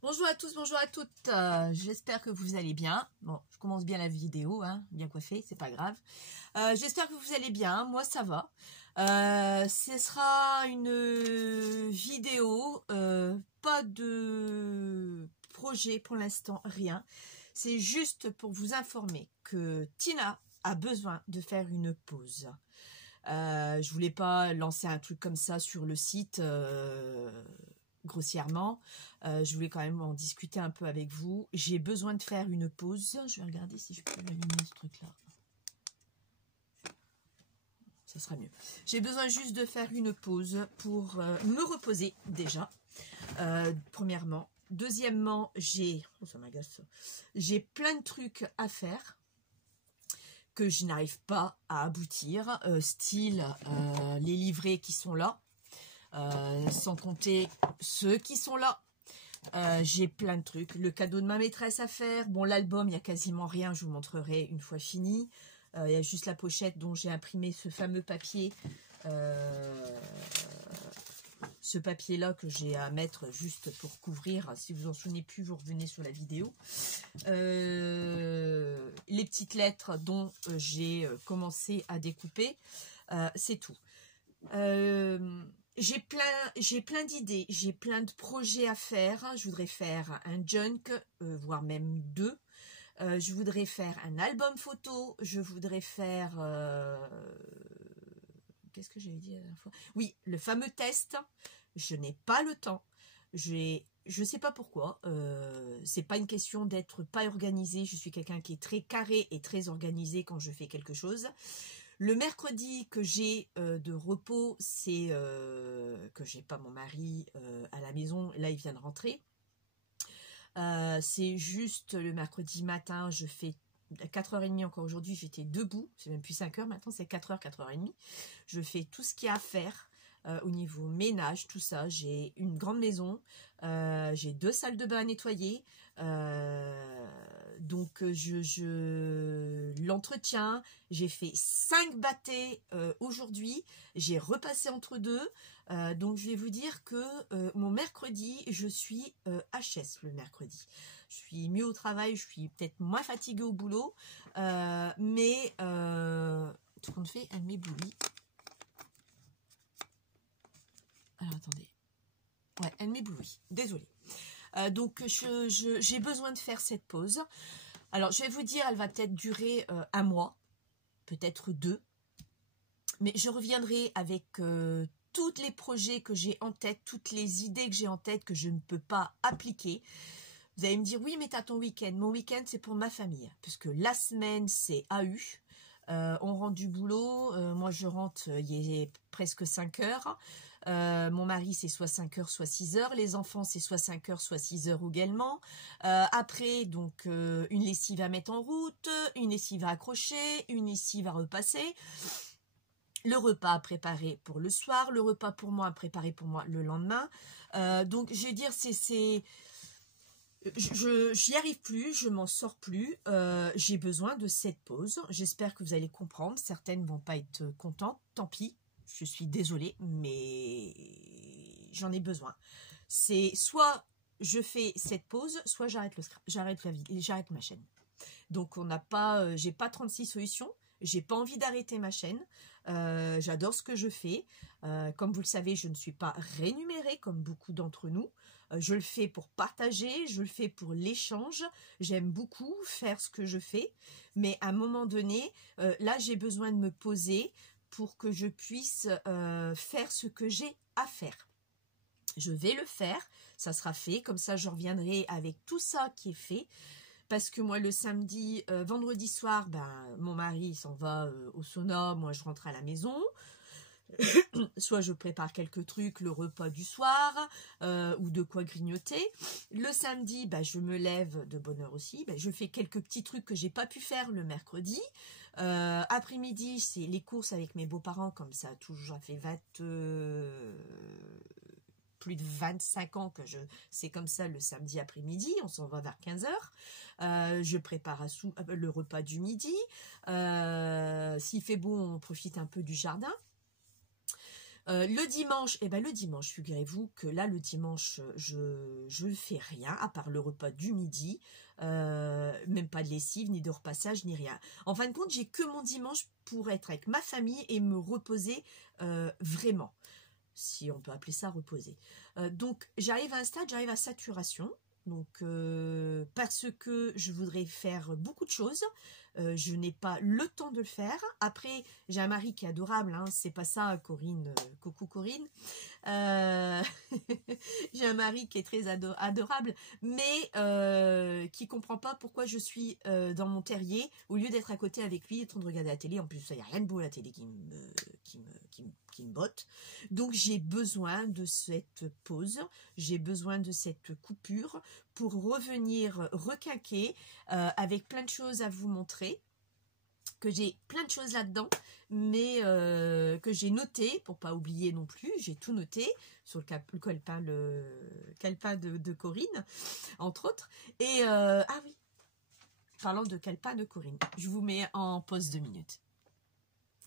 Bonjour à tous, bonjour à toutes, j'espère que vous allez bien. Bon, je commence bien la vidéo, hein, bien coiffée, c'est pas grave. J'espère que vous allez bien, moi ça va. Ce sera une vidéo, pas de projet pour l'instant, rien. C'est juste pour vous informer que Tina a besoin de faire une pause. Je voulais pas lancer un truc comme ça sur le site grossièrement. Je voulais quand même en discuter un peu avec vous. J'ai besoin de faire une pause. Je vais regarder si je peux allumer ce truc là. Ça sera mieux. J'ai besoin juste de faire une pause pour me reposer déjà. Premièrement. Deuxièmement, oh, ça m'agace. J'ai plein de trucs à faire que je n'arrive pas à aboutir, style les livrets qui sont là, sans compter ceux qui sont là. J'ai plein de trucs, le cadeau de ma maîtresse à faire. Bon, l'album, il n'y a quasiment rien, je vous montrerai une fois fini. Il y a juste la pochette dont j'ai imprimé ce fameux papier. Ce papier-là que j'ai à mettre juste pour couvrir. Si vous en souvenez plus, vous revenez sur la vidéo. Les petites lettres dont j'ai commencé à découper. C'est tout. J'ai plein d'idées, j'ai plein de projets à faire. Je voudrais faire un junk, voire même deux. Je voudrais faire un album photo. Je voudrais faire... Qu'est-ce que j'avais dit la dernière fois? Oui, le fameux test. Je n'ai pas le temps. Je sais pas pourquoi. C'est pas une question d'être pas organisé. Je suis quelqu'un qui est très carré et très organisé quand je fais quelque chose. Le mercredi que j'ai de repos, c'est que j'ai pas mon mari à la maison. Là, il vient de rentrer. C'est juste le mercredi matin, je fais à 4h30 encore aujourd'hui, j'étais debout. C'est même plus 5h maintenant, c'est 4h, 4h30. Je fais tout ce qu'il y a à faire. Au niveau ménage, tout ça, j'ai une grande maison, j'ai 2 salles de bain à nettoyer, donc l'entretien, j'ai fait 5 bâtés aujourd'hui, j'ai repassé entre deux, donc je vais vous dire que mon mercredi, je suis HS le mercredi. Je suis mieux au travail, je suis peut-être moins fatiguée au boulot, mais tout compte fait, elle m'éblouit. Alors, attendez. Ouais, elle m'éblouit. Désolée. Donc, j'ai besoin de faire cette pause. Alors, je vais vous dire, elle va peut-être durer 1 mois. Peut-être 2. Mais je reviendrai avec tous les projets que j'ai en tête, toutes les idées que j'ai en tête que je ne peux pas appliquer. Vous allez me dire, oui, mais t'as ton week-end. Mon week-end, c'est pour ma famille. Puisque la semaine, c'est AU. On rentre du boulot. Moi, je rentre, il est presque 5 heures. Mon mari, c'est soit 5 heures, soit 6 heures. Les enfants, c'est soit 5 heures, soit 6 heures également. Après, donc, une lessive à mettre en route, une lessive à accrocher, une lessive à repasser. Le repas à préparer pour le soir, le repas pour moi à préparer pour moi le lendemain. Donc, je vais dire, j'y arrive plus, je m'en sors plus, j'ai besoin de cette pause. J'espère que vous allez comprendre. Certaines vont pas être contentes, tant pis. Je suis désolée, mais j'en ai besoin. C'est soit je fais cette pause, soit j'arrête j'arrête ma chaîne. Donc on n'a pas, j'ai pas 36 solutions. J'ai pas envie d'arrêter ma chaîne. J'adore ce que je fais. Comme vous le savez, je ne suis pas rémunérée comme beaucoup d'entre nous. Je le fais pour partager, je le fais pour l'échange. J'aime beaucoup faire ce que je fais. Mais à un moment donné, là, j'ai besoin de me poser pour que je puisse faire ce que j'ai à faire. Je vais le faire, ça sera fait. Comme ça, je reviendrai avec tout ça qui est fait. Parce que moi, le samedi, vendredi soir, ben, mon mari s'en va au sauna, moi je rentre à la maison. Soit je prépare quelques trucs, le repas du soir, ou de quoi grignoter. Le samedi, ben, je me lève de bonne heure aussi. Ben, je fais quelques petits trucs que j'ai pas pu faire le mercredi. Après-midi, c'est les courses avec mes beaux-parents, comme ça, toujours fait plus de 25 ans que c'est comme ça le samedi après-midi, on s'en va vers 15 h. Je prépare le repas du midi. S'il fait beau, on profite un peu du jardin. Le dimanche, eh ben le dimanche, figurez-vous que là, le dimanche, je ne fais rien, à part le repas du midi, même pas de lessive, ni de repassage, ni rien. En fin de compte, j'ai que mon dimanche pour être avec ma famille et me reposer vraiment, si on peut appeler ça reposer. Donc, j'arrive à un stade, j'arrive à saturation. Donc, parce que je voudrais faire beaucoup de choses, je n'ai pas le temps de le faire. Après, j'ai un mari qui est adorable, hein, c'est pas ça, Corinne, coucou Corinne. Euh, j'ai un mari qui est très adorable, mais qui comprend pas pourquoi je suis dans mon terrier au lieu d'être à côté avec lui et de regarder la télé. En plus, il n'y a rien de beau à la télé qui me botte. Donc, j'ai besoin de cette pause, j'ai besoin de cette coupure pour revenir requinquer avec plein de choses à vous montrer, que j'ai plein de choses là-dedans, mais que j'ai noté, pour pas oublier non plus, j'ai tout noté sur le calepin de Corinne, entre autres. Et, ah oui, parlant de calepin de Corinne, je vous mets en pause 2 minutes.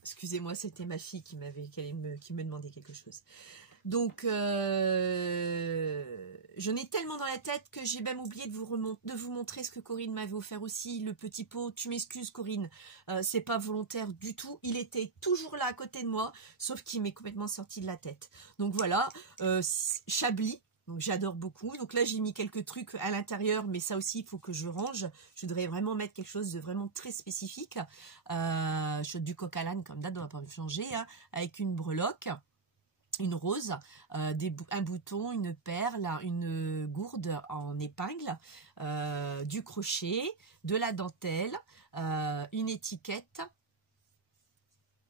Excusez-moi, c'était ma fille qui me demandait quelque chose. Donc, j'en ai tellement dans la tête que j'ai même oublié de vous montrer ce que Corinne m'avait offert aussi, le petit pot. Tu m'excuses, Corinne, c'est pas volontaire du tout. Il était toujours là à côté de moi, sauf qu'il m'est complètement sorti de la tête. Donc voilà, Chablis. Donc j'adore beaucoup. Donc là j'ai mis quelques trucs à l'intérieur, mais ça aussi il faut que je range. Je voudrais vraiment mettre quelque chose de vraiment très spécifique. Du coq à l'âne comme date, on va pas changer, hein, avec une breloque, une rose, un bouton, une perle, une gourde en épingle, du crochet, de la dentelle, une étiquette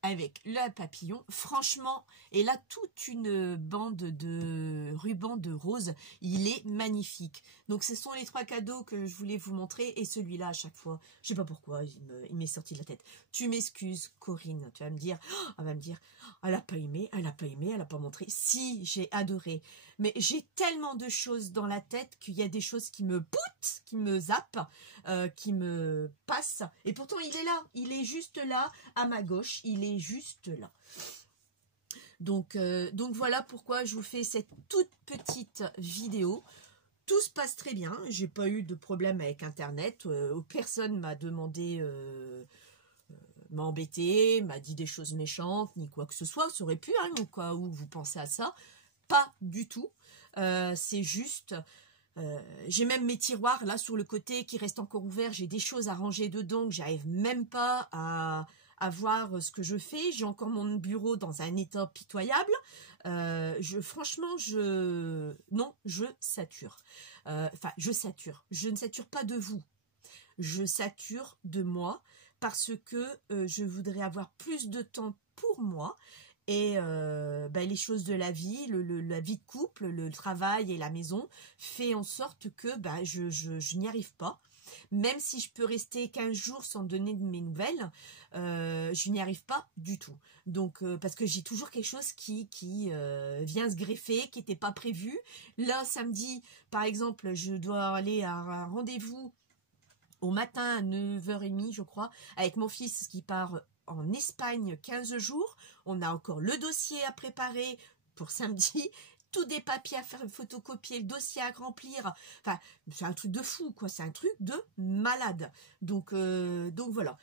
avec le papillon, franchement, et là toute une bande de rubans de rose, il est magnifique. Donc ce sont les 3 cadeaux que je voulais vous montrer, et celui-là à chaque fois, je sais pas pourquoi, il m'est sorti de la tête. Tu m'excuses, Corinne, tu vas me dire, elle va me dire, elle a pas aimé, elle a pas aimé, elle a pas montré. Si, j'ai adoré, mais j'ai tellement de choses dans la tête qu'il y a des choses qui me boutent, qui me zappent, qui me passent, et pourtant il est là, il est juste là, à ma gauche, il est juste là. Donc voilà pourquoi je vous fais cette toute petite vidéo. Tout se passe très bien, j'ai pas eu de problème avec internet, personne m'a demandé, m'a embêté, m'a dit des choses méchantes, ni quoi que ce soit, ça aurait pu, hein, au cas où vous pensez à ça, pas du tout, c'est juste... j'ai même mes tiroirs là sur le côté qui restent encore ouverts, j'ai des choses à ranger dedans que j'arrive même pas à voir ce que je fais. J'ai encore mon bureau dans un état pitoyable. Franchement, non, je sature. Enfin, je sature. Je ne sature pas de vous. Je sature de moi parce que je voudrais avoir plus de temps pour moi. Et les choses de la vie, la vie de couple, le travail et la maison fait en sorte que je n'y arrive pas. Même si je peux rester 15 jours sans donner de mes nouvelles, je n'y arrive pas du tout. Donc, parce que j'ai toujours quelque chose qui vient se greffer, qui n'était pas prévu. Là, samedi, par exemple, je dois aller à un rendez-vous au matin à 9h30, je crois, avec mon fils qui part en Espagne 15 jours. On a encore le dossier à préparer pour samedi, tous des papiers à faire photocopier, le dossier à remplir. Enfin, c'est un truc de fou, quoi. C'est un truc de malade. Donc voilà.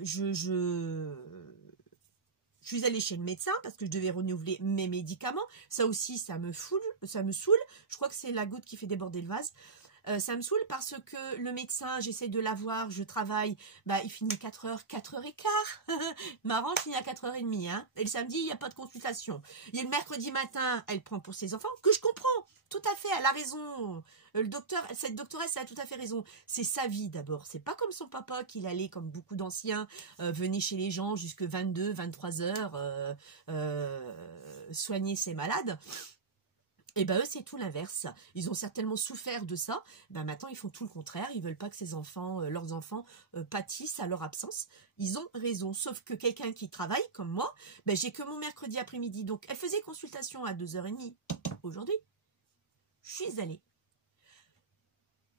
Je suis allée chez le médecin parce que je devais renouveler mes médicaments. Ça aussi, ça me saoule. Je crois que c'est la goutte qui fait déborder le vase. Ça me saoule parce que le médecin, j'essaie de l'avoir, je travaille, il finit 4h, 4h15. Marrant, il finit à 4h30. Hein. Et le samedi, il n'y a pas de consultation. Et le mercredi matin, elle prend pour ses enfants, que je comprends. Tout à fait, elle a raison. Cette doctoresse, elle a tout à fait raison. C'est sa vie d'abord. C'est pas comme son papa qu'il allait, comme beaucoup d'anciens, venir chez les gens jusque 22, 23 heures, soigner ses malades. Et eux, c'est tout l'inverse. Ils ont certainement souffert de ça. Maintenant, ils font tout le contraire. Ils veulent pas que leurs enfants pâtissent à leur absence. Ils ont raison. Sauf que quelqu'un qui travaille, comme moi, j'ai que mon mercredi après-midi. Donc, elle faisait consultation à 2h30 aujourd'hui. Je suis allée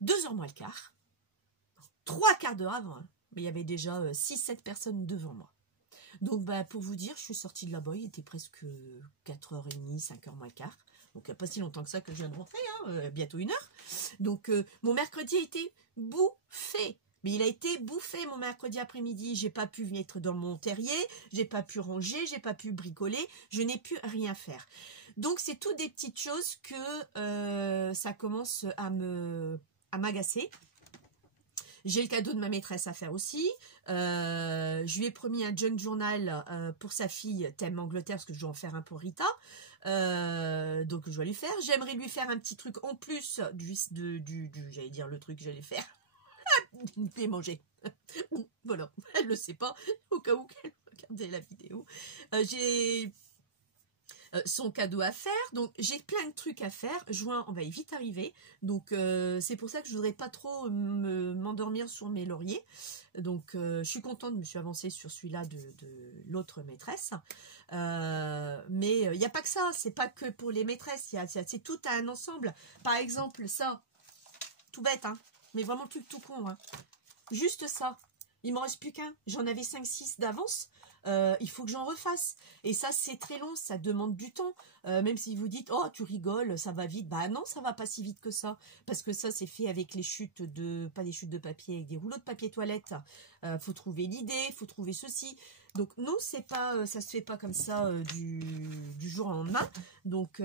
2h moins le quart. 3 quarts d'heure avant. Mais il y avait déjà 6-7 personnes devant moi. Donc, bah, pour vous dire, je suis sortie de là-bas, il était presque 4h30, 5h moins le quart. Donc, pas si longtemps que ça que je viens de rentrer, hein, bientôt 1 heure. Donc, mon mercredi a été bouffé. Mais il a été bouffé mon mercredi après-midi. J'ai pas pu être dans mon terrier, j'ai pas pu ranger, j'ai pas pu bricoler, je n'ai pu rien faire. Donc, c'est toutes des petites choses que ça commence à m'agacer. J'ai le cadeau de ma maîtresse à faire aussi. Je lui ai promis un junk journal pour sa fille thème Angleterre, parce que je dois en faire un pour Rita. Donc je vais lui faire. J'aimerais lui faire un petit truc en plus j'allais dire le truc que j'allais faire. Une plaie manger. Voilà, elle le sait pas, au cas où qu'elle regardait la vidéo. J'ai son cadeau à faire, donc j'ai plein de trucs à faire. Juin, on va y vite arriver, donc c'est pour ça que je voudrais pas trop m'endormir sur mes lauriers. Donc je suis contente, je me suis avancée sur celui-là de l'autre maîtresse, mais il n'y a pas que ça, c'est pas que pour les maîtresses, c'est tout un ensemble. Par exemple ça, tout bête, hein, mais vraiment le truc tout con, hein. Juste ça, il me reste plus qu'un, j'en avais 5-6 d'avance. Il faut que j'en refasse. Et ça, c'est très long, ça demande du temps. Même si vous dites, oh, tu rigoles, ça va vite. Bah non, ça va pas si vite que ça. Parce que ça, c'est fait avec les chutes pas des chutes de papier, avec des rouleaux de papier toilette. Faut trouver l'idée, faut trouver ceci. Donc non, c'est pas, ça se fait pas comme ça du jour au lendemain. Donc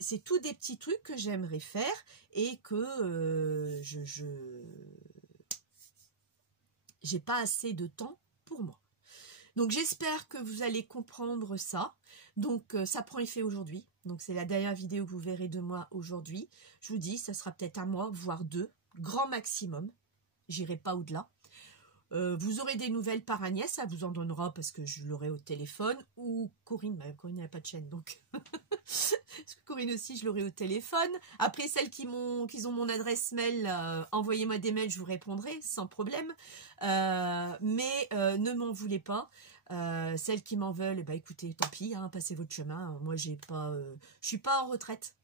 c'est tous des petits trucs que j'aimerais faire et que j'ai pas assez de temps pour moi. Donc j'espère que vous allez comprendre ça. Donc ça prend effet aujourd'hui. Donc c'est la dernière vidéo que vous verrez de moi aujourd'hui. Je vous dis, ça sera peut-être un mois, voire 2, grand maximum. J'irai pas au-delà. Vous aurez des nouvelles par Agnès, ça vous en donnera parce que je l'aurai au téléphone. Ou Corinne, bah, Corinne n'a pas de chaîne, donc parce que Corinne aussi, je l'aurai au téléphone. Après, celles qui ont mon adresse mail, envoyez-moi des mails, je vous répondrai sans problème. Mais ne m'en voulez pas. Celles qui m'en veulent, bah écoutez, tant pis, hein, passez votre chemin. Moi, je suis pas en retraite.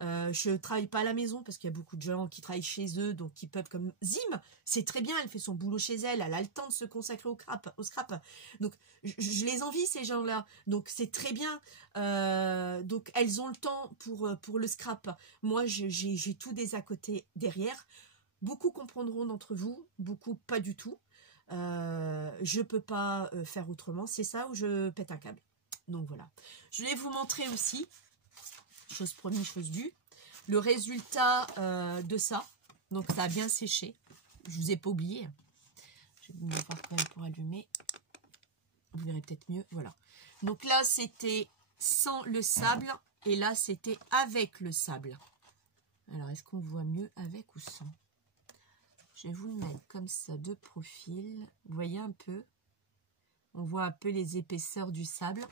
Je travaille pas à la maison parce qu'il y a beaucoup de gens qui travaillent chez eux, donc qui peuvent, comme Zim, c'est très bien, elle fait son boulot chez elle, elle a le temps de se consacrer au scrap. Donc je les envie ces gens-là, donc c'est très bien. Donc elles ont le temps pour le scrap. Moi j'ai tout des à côté derrière. Beaucoup comprendront d'entre vous, beaucoup pas du tout. Je peux pas faire autrement, c'est ça ou je pète un câble. Donc voilà. Je vais vous montrer aussi. Chose promise, chose due. Le résultat de ça. Donc, ça a bien séché. Je vous ai pas oublié. Je vais vous voir quand même pour allumer. Vous verrez peut-être mieux. Voilà. Donc là, c'était sans le sable. Et là, c'était avec le sable. Alors, est-ce qu'on voit mieux avec ou sans? Je vais vous le mettre comme ça de profil. Vous voyez un peu? On voit un peu les épaisseurs du sable.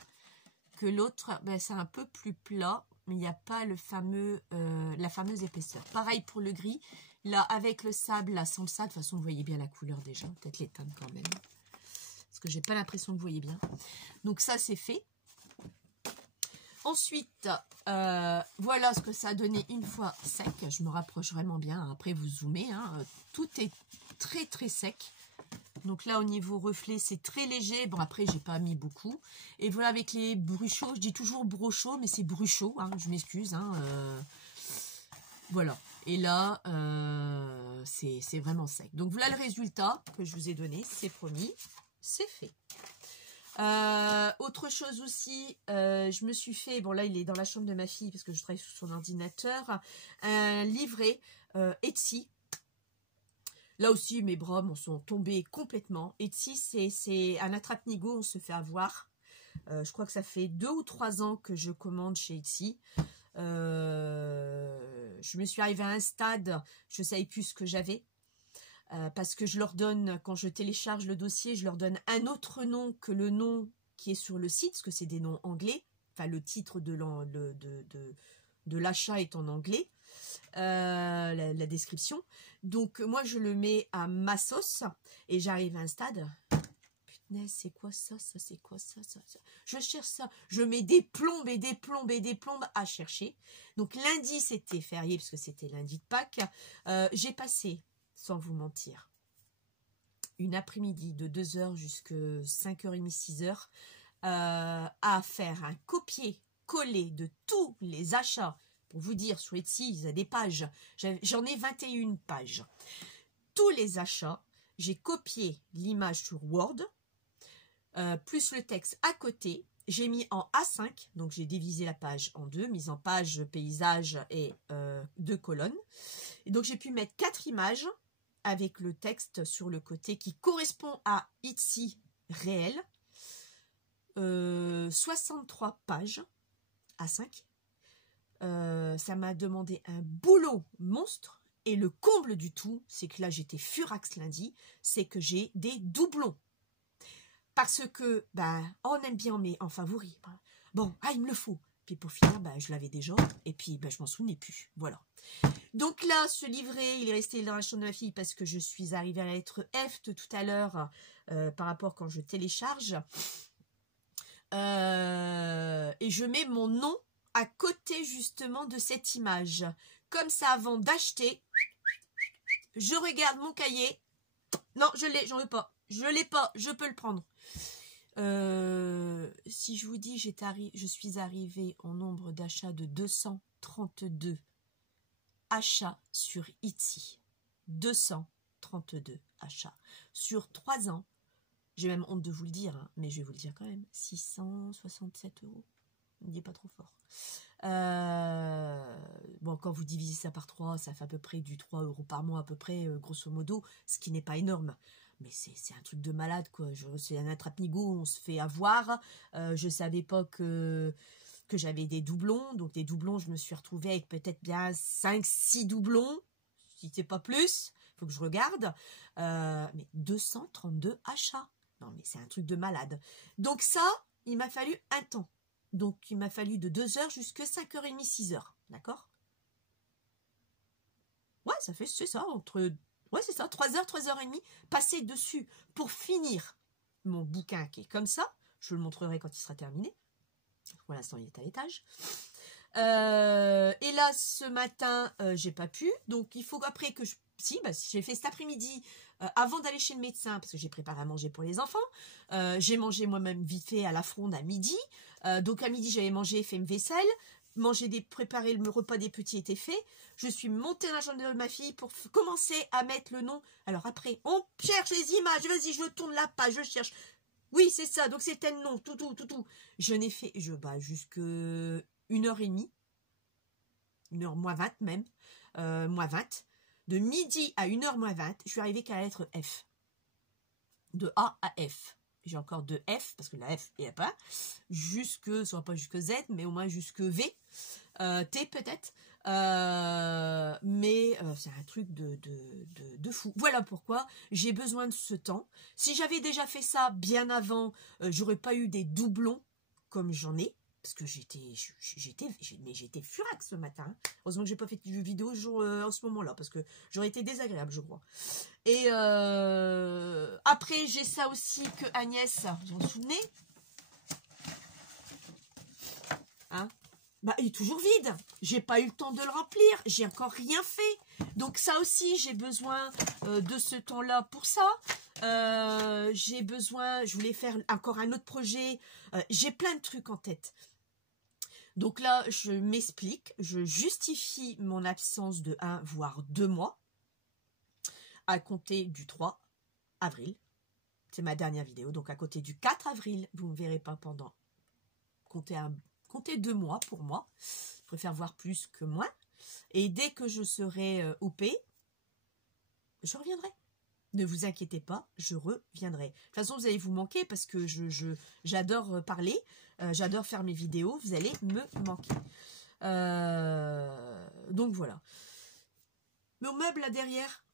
Que l'autre, ben, c'est un peu plus plat. Mais il n'y a pas la fameuse épaisseur. Pareil pour le gris. Là, avec le sable, là, sans le sable, de toute façon, vous voyez bien la couleur déjà. Peut-être l'éteindre quand même. Parce que j'ai pas l'impression que vous voyez bien. Donc ça, c'est fait. Ensuite, voilà ce que ça a donné une fois sec. Je me rapproche vraiment bien. Après, vous zoomez. Hein. Tout est très, très sec. Donc là, au niveau reflet, c'est très léger. Bon, après, j'ai pas mis beaucoup. Et voilà, avec les bruchaux, je dis toujours brochaux, mais c'est bruchaux, hein, je m'excuse. Hein, voilà. Et là, c'est vraiment sec. Donc voilà le résultat que je vous ai donné. C'est promis, c'est fait. Autre chose aussi, je me suis fait, bon là, il est dans la chambre de ma fille, parce que je travaille sur son ordinateur, un livret Etsy. Là aussi, mes bras m'en sont tombés complètement. Etsy, c'est un attrape-nigo, on se fait avoir. Je crois que ça fait 2 ou 3 ans que je commande chez Etsy. Je me suis arrivée à un stade, je ne savais plus ce que j'avais. Parce que je leur donne, quand je télécharge le dossier, je leur donne un autre nom que le nom qui est sur le site, parce que c'est des noms anglais. Enfin, le titre de l'achat est en anglais. La description. Donc moi je le mets à ma sauce et j'arrive à un stade. Putain, c'est quoi ça? Ça c'est quoi ça? Je cherche ça. Je mets des plombes et des plombes et des plombes à chercher. Donc lundi c'était férié parce que c'était lundi de Pâques. J'ai passé, sans vous mentir, une après-midi de 2 heures jusqu'à 5h30, 6h à faire un copier-coller de tous les achats. Pour vous dire, sur Etsy, il y a des pages. J'en ai 21 pages. Tous les achats, j'ai copié l'image sur Word, plus le texte à côté. J'ai mis en A5, donc j'ai divisé la page en deux, mise en page, paysage et 2 colonnes. Et donc j'ai pu mettre 4 images avec le texte sur le côté qui correspond à Etsy réel. 63 pages A5. Ça m'a demandé un boulot monstre. Et le comble du tout, c'est que là j'étais furax lundi, c'est que j'ai des doublons. Parce que, on aime bien en favori. Bon, il me le faut. Puis pour finir, je l'avais déjà. Et puis, je m'en souvenais plus. Voilà. Donc là, ce livret, il est resté dans la chambre de ma fille parce que je suis arrivée à la lettre F de tout à l'heure par rapport quand je télécharge. Et je mets mon nom à côté justement de cette image. Comme ça, avant d'acheter, je regarde mon cahier. Non, je l'ai, j'en veux pas. Je l'ai pas, je peux le prendre. Si je vous dis, je suis arrivée au nombre d'achats de 232 achats sur Etsy. 232 achats. Sur 3 ans, j'ai même honte de vous le dire, hein, mais je vais vous le dire quand même, 667 €. Ne dis pas trop fort. Bon, quand vous divisez ça par 3, ça fait à peu près du 3 € par mois, à peu près, grosso modo, ce qui n'est pas énorme. Mais c'est un truc de malade, quoi. C'est un attrape-nigo, on se fait avoir. Je savais pas que j'avais des doublons. Donc, des doublons, je me suis retrouvée avec peut-être bien 5-6 doublons, si c'est pas plus. Il faut que je regarde. Mais 232 achats. Non, mais c'est un truc de malade. Donc ça, il m'a fallu un temps. Donc, il m'a fallu de 2 heures jusqu'à 5h30, 6h. D'accord? Ouais, c'est ça, ouais, c'est ça, 3 heures, 3h30, passer dessus pour finir mon bouquin qui est comme ça. Je vous le montrerai quand il sera terminé. Pour l'instant, il est à l'étage. Et là, ce matin, j'ai pas pu. Donc, il faut après que si j'ai fait cet après-midi, avant d'aller chez le médecin, parce que j'ai préparé à manger pour les enfants. J'ai mangé moi-même vite fait à la fronde à midi. Donc, à midi, j'avais mangé, fait une vaisselle. Préparer le repas des petits était fait. Je suis montée dans la chambre de ma fille pour commencer à mettre le nom. Alors après, on cherche les images. Vas-y, je tourne la page, je cherche. Oui, c'est ça. Donc c'était le nom, tout. Je n'ai fait, jusque 1h30. 1h moins 20 même. Moins 20. De midi à 1h moins 20, je suis arrivée qu'à la lettre F. De A à F. J'ai encore de F, parce que la F, il n'y a pas. Soit pas jusque Z, mais au moins jusque V. T peut-être. Mais c'est un truc de fou. Voilà pourquoi j'ai besoin de ce temps. Si j'avais déjà fait ça bien avant, j'aurais pas eu des doublons comme j'en ai. Parce que j'étais furax ce matin. Heureusement que j'ai pas fait de vidéo en ce moment-là, parce que j'aurais été désagréable, je crois. Et après, j'ai ça aussi que Agnès, vous vous souvenez? Hein? Il est toujours vide. J'ai pas eu le temps de le remplir. J'ai encore rien fait. Donc ça aussi, j'ai besoin de ce temps-là pour ça. J'ai besoin, je voulais faire encore un autre projet. J'ai plein de trucs en tête. Donc là, je m'explique, je justifie mon absence de 1 voire 2 mois à compter du 3 avril. C'est ma dernière vidéo. Donc à côté du 4 avril, vous ne me verrez pas pendant... Comptez 2 mois pour moi. Je préfère voir plus que moins. Et dès que je serai OP, je reviendrai. Ne vous inquiétez pas, je reviendrai. De toute façon, vous allez vous manquer parce que j'adore parler, j'adore faire mes vidéos, vous allez me manquer. Donc voilà. Mon meuble là derrière,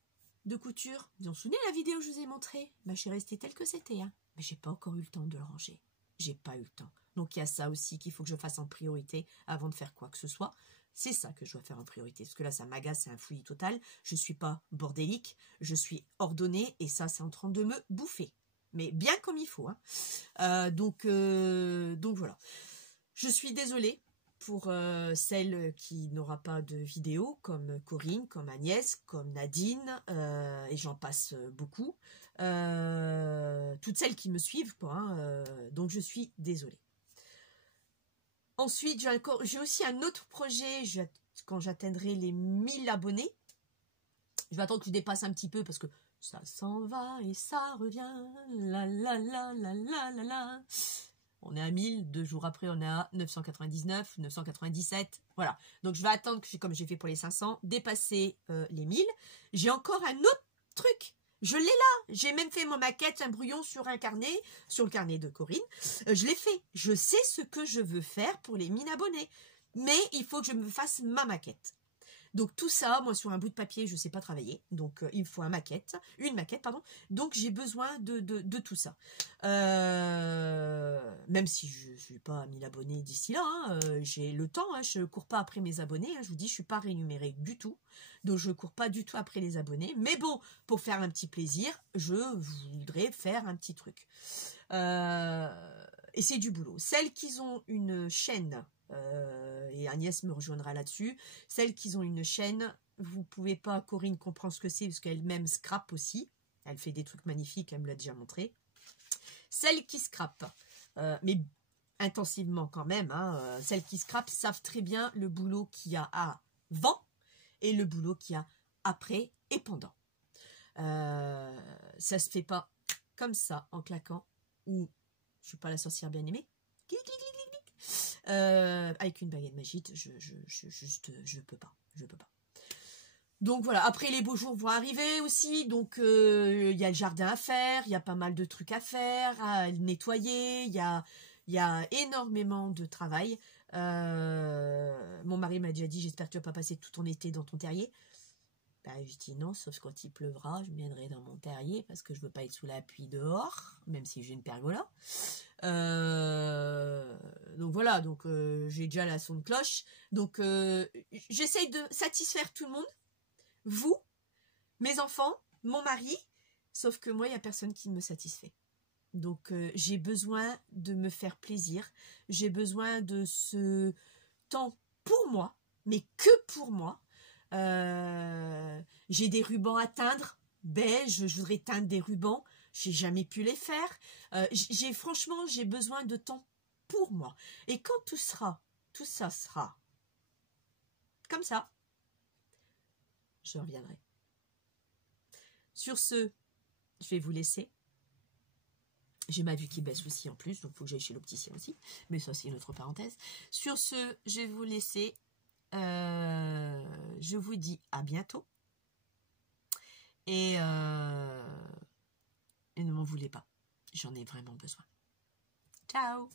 de couture, vous vous souvenez la vidéo que je vous ai montrée? Je suis restée telle que c'était, hein. Mais j'ai pas encore eu le temps de le ranger. J'ai pas eu le temps. Donc il y a ça aussi qu'il faut que je fasse en priorité avant de faire quoi que ce soit. C'est ça que je dois faire en priorité. Parce que là, ça m'agace, c'est un fouillis total. Je ne suis pas bordélique, je suis ordonnée et ça, c'est en train de me bouffer. Mais bien comme il faut. Hein. Donc voilà. Je suis désolée pour celle qui n'aura pas de vidéo, comme Corinne, comme Agnès, comme Nadine, et j'en passe beaucoup. Toutes celles qui me suivent, quoi. Hein, donc je suis désolée. Ensuite, j'ai aussi un autre projet, quand j'atteindrai les 1000 abonnés. Je vais attendre que je dépasse un petit peu parce que ça s'en va et ça revient. La la la la la la la. On est à 1000, 2 jours après on est à 999, 997, voilà. Donc je vais attendre, comme j'ai fait pour les 500, dépasser les 1000. J'ai encore un autre truc, je l'ai là. J'ai même fait ma maquette, un brouillon sur un carnet, sur le carnet de Corinne. Je l'ai fait, je sais ce que je veux faire pour les 1000 abonnés. Mais il faut que je me fasse ma maquette. Donc tout ça, moi sur un bout de papier, je ne sais pas travailler. Donc il me faut une maquette, pardon. Donc j'ai besoin de tout ça. Même si je ne suis pas à 1000 abonnés d'ici là, hein, j'ai le temps, hein, je ne cours pas après mes abonnés. Hein, je vous dis, je ne suis pas rémunérée du tout. Donc je ne cours pas du tout après les abonnés. Mais bon, pour faire un petit plaisir, je voudrais faire un petit truc. Et c'est du boulot. Celles qui ont une chaîne... et Agnès me rejoindra là-dessus. Celles qui ont une chaîne, vous pouvez pas, Corinne comprend ce que c'est parce qu'elle-même scrape aussi. Elle fait des trucs magnifiques, elle me l'a déjà montré. Celles qui scrapent, mais intensivement quand même, hein, celles qui scrapent savent très bien le boulot qu'il y a avant et le boulot qu'il y a après et pendant. Ça se fait pas comme ça en claquant, ou je suis pas la sorcière bien aimée. Avec une baguette magique, je peux pas. Donc voilà, après les beaux jours vont arriver aussi, donc il y a le jardin à faire, il y a pas mal de trucs à faire, à nettoyer, il y a énormément de travail. Mon mari m'a déjà dit, j'espère que tu vas pas passer tout ton été dans ton terrier. Ben, je dis non, sauf quand il pleuvra, je viendrai dans mon terrier parce que je veux pas être sous la pluie dehors, même si j'ai une pergola. Donc voilà, donc j'ai déjà la son de cloche. Donc j'essaye de satisfaire tout le monde, vous, mes enfants, mon mari, sauf que moi, il n'y a personne qui me satisfait. Donc j'ai besoin de me faire plaisir, j'ai besoin de ce temps pour moi, mais que pour moi. J'ai des rubans à teindre, beige, je voudrais teindre des rubans, j'ai jamais pu les faire. Franchement, j'ai besoin de temps pour moi. Et quand tout ça sera comme ça, je reviendrai. Sur ce, je vais vous laisser. J'ai ma vue qui baisse aussi en plus, donc il faut que j'aille chez l'opticien aussi. Mais ça, c'est une autre parenthèse. Sur ce, je vais vous laisser. Je vous dis à bientôt. Et ne m'en voulez pas. J'en ai vraiment besoin. Ciao!